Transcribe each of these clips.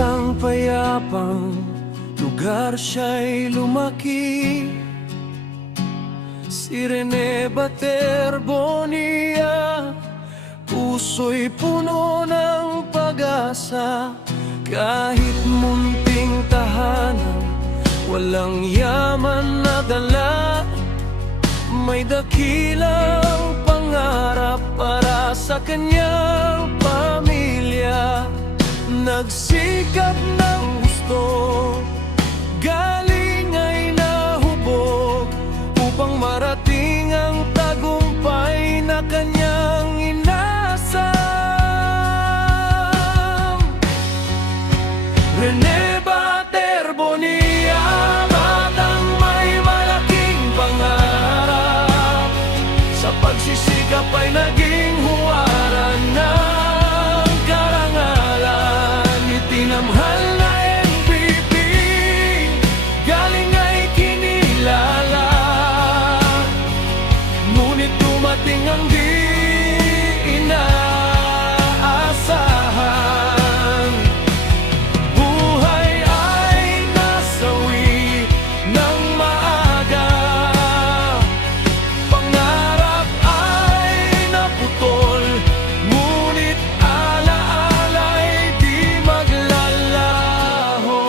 isang payapang lugar siya'y lumaki. Si Rene Bater-Bonilla, puso'y puno ng pag-asa. Kahit munting tahanan, walang yaman na dala, may dakilang pangarap para sa kanyang pamilya. Nagsikap ng gusto, galing ay nahubog, upang marating ang tagumpay na kanyang inasam. Rene Bater-Bonilla, batang may malaking pangarap, sa pagsisikap ay naging huwaran ng karangalan. Itinamhal na MVP, galing ay kinilala, ngunit dumating ang di inaasahan. Buhay ay nasawi ng maaga, pangarap ay naputol, ngunit alaala'y di maglalaho.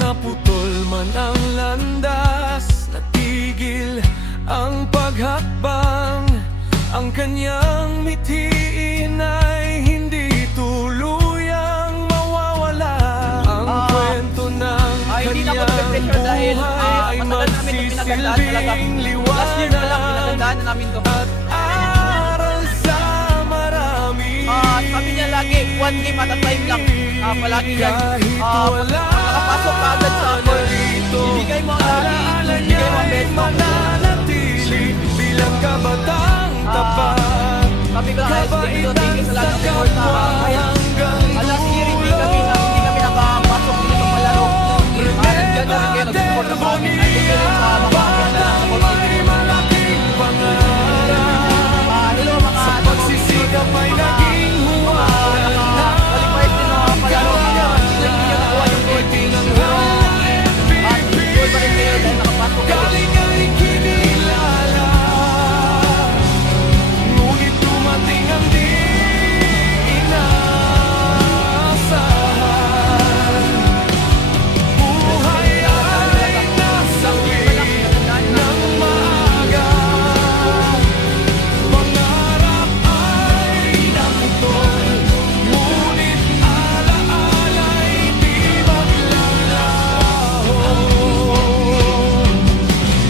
Naputol man ang landas, natigil ang paghakbang, ang kanyang mithiin ay hindi tuluyang mawawala. Ang kwento ng Hindi na ako kanyang nag-pressure dahil buhay ay matagal namin ito pinagandaan talaga. magsisilbing Last year pa lang liwanag pinagandaan na namin to. at aral sa marami. Sabi niya lagi, one game at a time lang. Palagi yan. Kahit wala Nakapasok ka agad sa course. Ibigay mo ang lagi, ibigay mo ang best mo. mananatili bilang kabatang tapat. Sabi ko lang, thank you sa lahat ng effort na kaya. Last year, hindi kami nakapasok dito sa palaro. Nandiyan na rin kayo, nag-support na kami. Nandiyan kayo sa mga akin na support dito. Hello mga Pagsisikap ay naging huwaran na qualified din mga palaro. Hindi nyo nakuha yung goal. Goal pa rin kayo dahil nakapasok kayo. galing ay kinilala, ngunit dumating ang di inaasahan. Buhay ay nasawi ng maaga, pangarap ay naputol, ngunit alaala'y di maglalaho.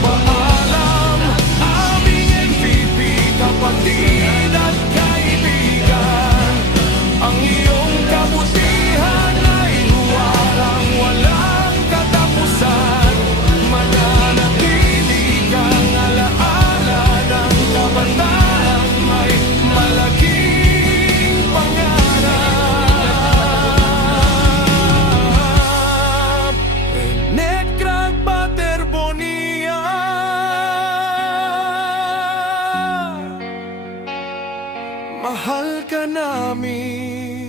Paalam aming MVP, kapatid at kaibigan, ang iyong kabutihan ay huwarang walang katapusan. Mananatili kang alaala ng kabataan, may malaking pangarap. Rene Bater-Bonilla, mahal ka namin.